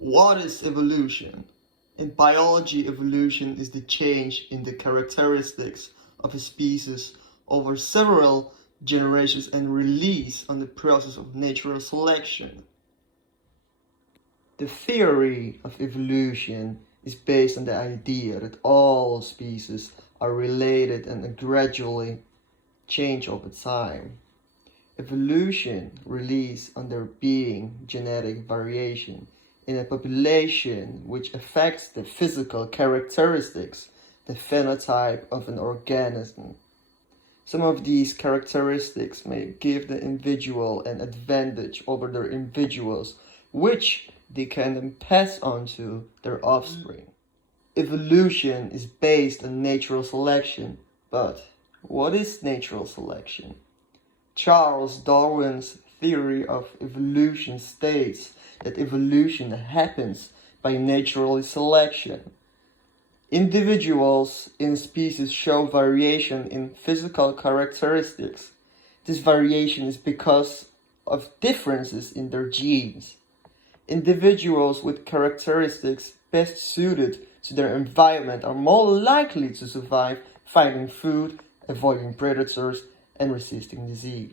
What is evolution? In biology, evolution is the change in the characteristics of a species over several generations and release on the process of natural selection. The theory of evolution is based on the idea that all species are related and gradually change over time. Evolution relies on there being genetic variation in a population which affects the physical characteristics, the phenotype of an organism. Some of these characteristics may give the individual an advantage over their individuals, which they can then pass on to their offspring. Evolution is based on natural selection, but what is natural selection? Charles Darwin's theory of evolution states that evolution happens by natural selection. Individuals in species show variation in physical characteristics. This variation is because of differences in their genes. Individuals with characteristics best suited to their environment are more likely to survive finding food, avoiding predators, and resisting disease.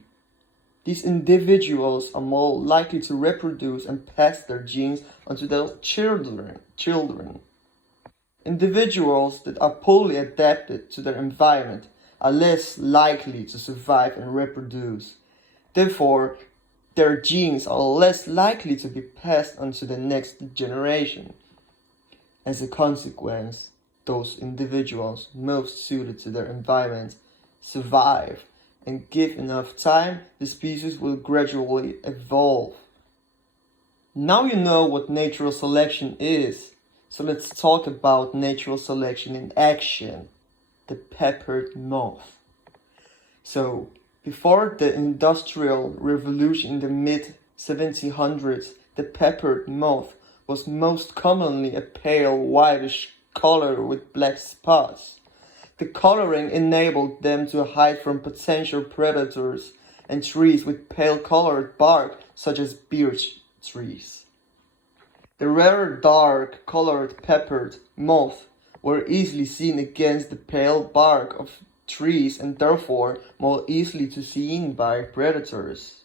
These individuals are more likely to reproduce and pass their genes onto their children. Individuals that are poorly adapted to their environment are less likely to survive and reproduce. Therefore, their genes are less likely to be passed on to the next generation. As a consequence, those individuals most suited to their environment survive, and give enough time, the species will gradually evolve. Now you know what natural selection is, so let's talk about natural selection in action, the peppered moth. So, before the Industrial Revolution in the mid-1700s, the peppered moth was most commonly a pale whitish color with black spots. The coloring enabled them to hide from potential predators and trees with pale colored bark, such as birch trees. The rarer dark colored peppered moth were easily seen against the pale bark of trees and therefore more easily to seen by predators.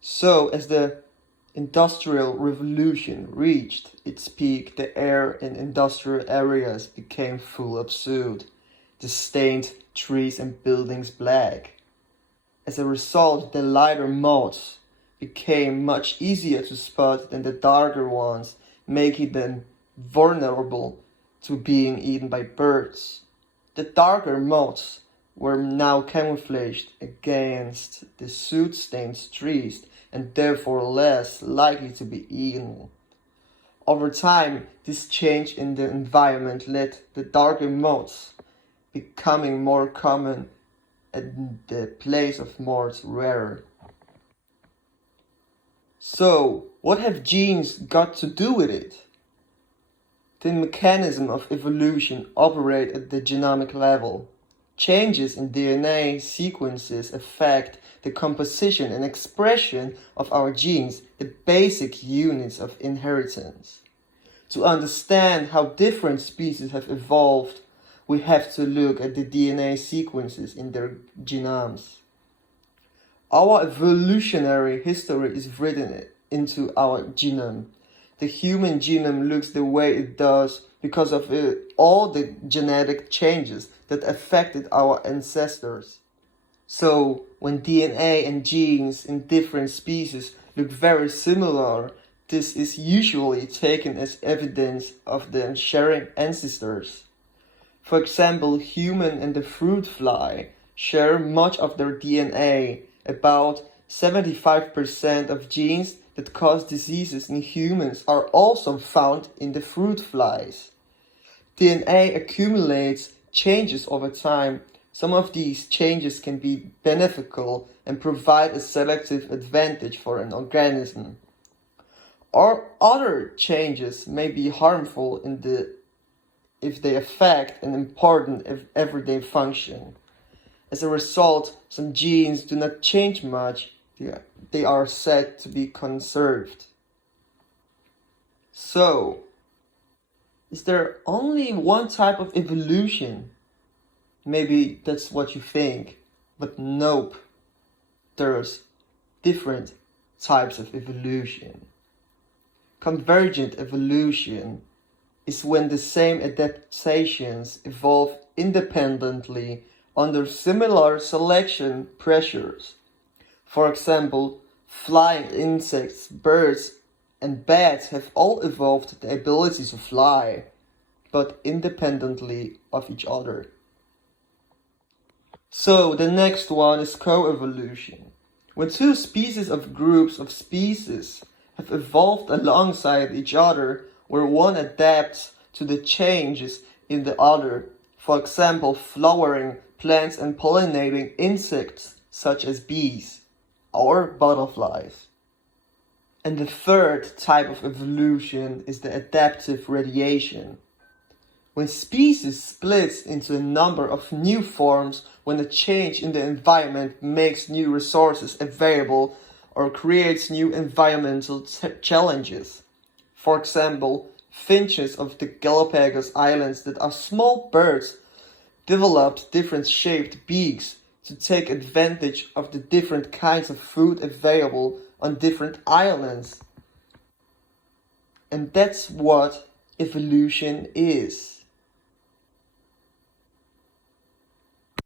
So, as the Industrial Revolution reached its peak, the air in industrial areas became full of soot. This stained trees and buildings black. As a result, the lighter moths became much easier to spot than the darker ones, making them vulnerable to being eaten by birds. The darker moths were now camouflaged against the soot-stained trees and therefore less likely to be eaten. Over time, this change in the environment led the darker moths becoming more common and the place of moths rarer. So, what have genes got to do with it? The mechanism of evolution operates at the genomic level. Changes in DNA sequences affect the composition and expression of our genes, the basic units of inheritance. To understand how different species have evolved, we have to look at the DNA sequences in their genomes. Our evolutionary history is written into our genome. The human genome looks the way it does because of all the genetic changes that affected our ancestors. So, when DNA and genes in different species look very similar, this is usually taken as evidence of them sharing ancestors. For example, human and the fruit fly share much of their DNA. About 75% of genes that cause diseases in humans are also found in the fruit flies. DNA accumulates changes over time. Some of these changes can be beneficial and provide a selective advantage for an organism. Or other changes may be harmful if they affect an important everyday function. As a result, some genes do not change much. They are said to be conserved. So, is there only one type of evolution? Maybe that's what you think, but nope. There's different types of evolution. Convergent evolution is when the same adaptations evolve independently under similar selection pressures. For example, flying insects, birds, and bats have all evolved the ability to fly, but independently of each other. So the next one is coevolution. When two species of groups of species have evolved alongside each other, where one adapts to the changes in the other, for example, flowering plants and pollinating insects such as bees or butterflies. And the third type of evolution is the adaptive radiation. When species splits into a number of new forms when a change in the environment makes new resources available or creates new environmental challenges. For example, finches of the Galapagos Islands that are small birds developed different shaped beaks to take advantage of the different kinds of food available on different islands. And that's what evolution is.